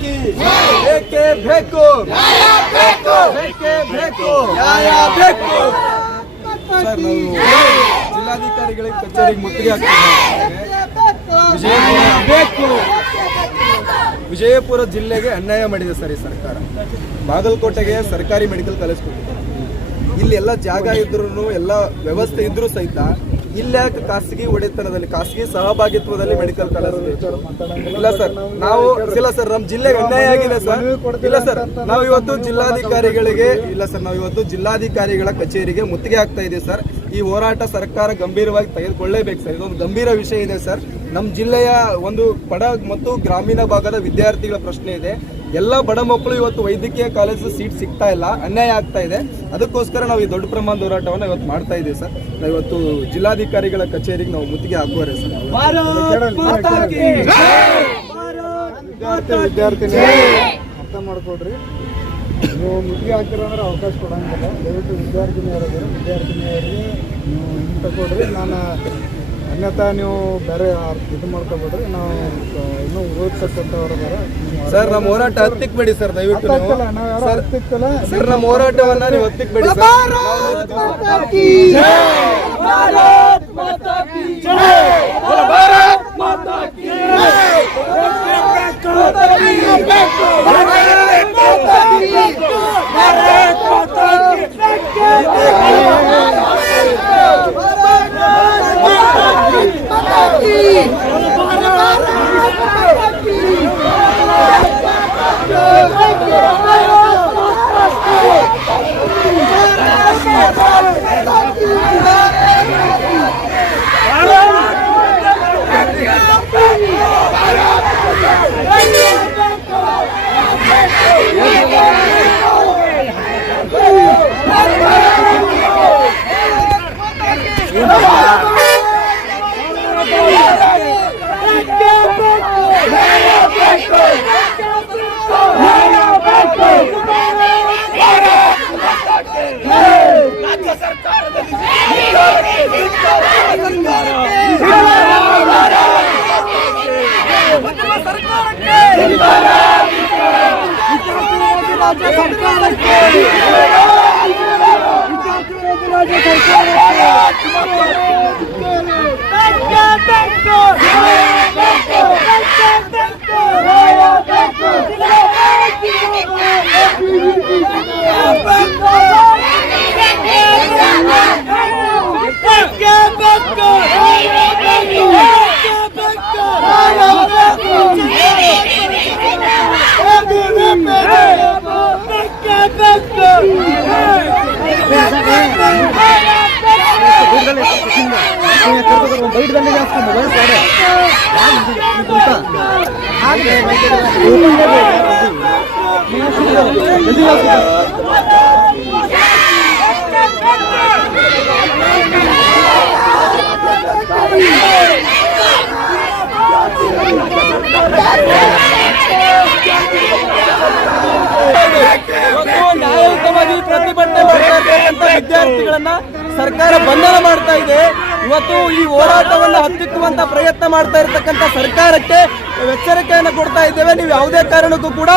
ಕಿ ಬೇಕೇ ಬೇಕು ಬೇಕೇ ಬೇಕು ಬೇಕು ಸರ್ ಜಿಲ್ಲಾಧಿಕಾರಿಗಳಿಗೆ ಕಚೇರಿಗೆ ಮುತ್ತಿಗೆ ಹಾಕ್ತಾರೆ ಬೇಕು ವಿಜಯಪುರ ಜಿಲ್ಲೆಗೆ ಅನ್ಯಾಯ ಮಾಡಿದೆ ಸರ್ ಈ ಸರ್ಕಾರ. ಬಾಗಲಕೋಟೆಗೆ ಸರ್ಕಾರಿ ಮೆಡಿಕಲ್ ಕಾಲೇಜ್ ಕೊಟ್ಟಿದೆ. ಇಲ್ಲಿ ಎಲ್ಲ ಜಾಗ ಇದ್ರೂ ಎಲ್ಲ ವ್ಯವಸ್ಥೆ ಇದ್ರೂ ಸಹಿತ ಇಲ್ಯಾಕೆ ಖಾಸಗಿ ಒಡೆತನದಲ್ಲಿ, ಖಾಸಗಿ ಸಹಭಾಗಿತ್ವದಲ್ಲಿ ಮೆಡಿಕಲ್ ಕಾಲೇಜ್ ಇಲ್ಲ ಸರ್. ನಾವು, ಇಲ್ಲ ಸರ್ ನಮ್ಮ ಜಿಲ್ಲೆಗೆ ಅನ್ಯಾಯ ಆಗಿದೆ ಸರ್. ಇಲ್ಲ ಸರ್. ನಾವು ಇವತ್ತು ಜಿಲ್ಲಾಧಿಕಾರಿಗಳಿಗೆ, ಇಲ್ಲ ಸರ್, ನಾವು ಇವತ್ತು ಜಿಲ್ಲಾಧಿಕಾರಿಗಳ ಕಚೇರಿಗೆ ಮುತ್ತಿಗೆ ಆಗ್ತಾ ಇದೆ ಸರ್. ಈ ಹೋರಾಟ ಸರ್ಕಾರ ಗಂಭೀರವಾಗಿ ತೆಗೆದುಕೊಳ್ಳೇಬೇಕು ಸರ್. ಇದೊಂದು ಗಂಭೀರ ವಿಷಯ ಇದೆ ಸರ್. ನಮ್ಮ ಜಿಲ್ಲೆಯ ಒಂದು ಬಡ ಮತ್ತು ಗ್ರಾಮೀಣ ಭಾಗದ ವಿದ್ಯಾರ್ಥಿಗಳ ಪ್ರಶ್ನೆ ಇದೆ. ಎಲ್ಲ ಬಡ ಮಕ್ಕಳು ಇವತ್ತು ವೈದ್ಯಕೀಯ ಕಾಲೇಜು ಸೀಟ್ ಸಿಗ್ತಾ ಇಲ್ಲ ಅನ್ಯಾಯ ಆಗ್ತಾ ಇದೆ. ಅದಕ್ಕೋಸ್ಕರ ನಾವು ಈ ದೊಡ್ಡ ಪ್ರಮಾಣದ ಹೋರಾಟವನ್ನು ಇವತ್ತು ಮಾಡ್ತಾ ಇದ್ದೀವಿ ಸರ್. ನಾವು ಇವತ್ತು ಜಿಲ್ಲಾಧಿಕಾರಿಗಳ ಕಚೇರಿಗೆ ನಾವು ಮುತ್ತಿಗೆ ಹಾಕುವರೆ ಸರ್. ವಿದ್ಯಾರ್ಥಿ ವಿದ್ಯಾರ್ಥಿನಿ ಅರ್ಥ ಮಾಡ್ಕೊಡ್ರಿ. ನೀವು ಮುತ್ತಿಗೆ ಹಾಕಿರೋಂದ್ರೆ ಅವಕಾಶ ಕೊಡೋಂಗಿಲ್ಲ. ದಯವಿಟ್ಟು ವಿದ್ಯಾರ್ಥಿನಿಯರಿಗೆ ವಿದ್ಯಾರ್ಥಿನಿಯರಿಗೆ ನೀವು ಹಿಂಗೆ ತಗೊಡ್ರಿ ನಾನು ಅನ್ಯಥಾ ನೀವು ಬೇರೆ ಇದು ಮಾಡ್ಕೊಬೇಡ್ರಿ ನಾವು ಇನ್ನೂ ಓದ್ತಕ್ಕಂಥವ್ರು ಅದಾರ ಸರ್ ನಮ್ಮ ಹೋರಾಟ ಹತ್ತಿಕ್ ಬೇಡಿ ಸರ್ ದಯವಿಟ್ಟು ಸರ್ ಹತ್ತಿಕ್ಕಲ್ಲ ಸರ್ ನಮ್ಮ ಹೋರಾಟವನ್ನ ನೀವು ಹತ್ತಿಕ್ ಬೇಡಿ ಸರ್ Yeah. Hey! ಇವತ್ತು ನ್ಯಾಯಯುತವಾಗಿ ಪ್ರತಿಭಟನೆ ಮಾಡ್ತಾ ಇರ್ತಕ್ಕಂಥ ವಿದ್ಯಾರ್ಥಿಗಳನ್ನ ಸರ್ಕಾರ ಬಂಧನ ಮಾಡ್ತಾ ಇದೆ. ಇವತ್ತು ಈ ಹೋರಾಟವನ್ನು ಹತ್ತಿಕ್ಕುವಂತ ಪ್ರಯತ್ನ ಮಾಡ್ತಾ ಇರ್ತಕ್ಕಂಥ ಸರ್ಕಾರಕ್ಕೆ ಎಚ್ಚರಿಕೆಯನ್ನು ಕೊಡ್ತಾ ಇದ್ದೇವೆ. ನೀವು ಯಾವುದೇ ಕಾರಣಕ್ಕೂ ಕೂಡ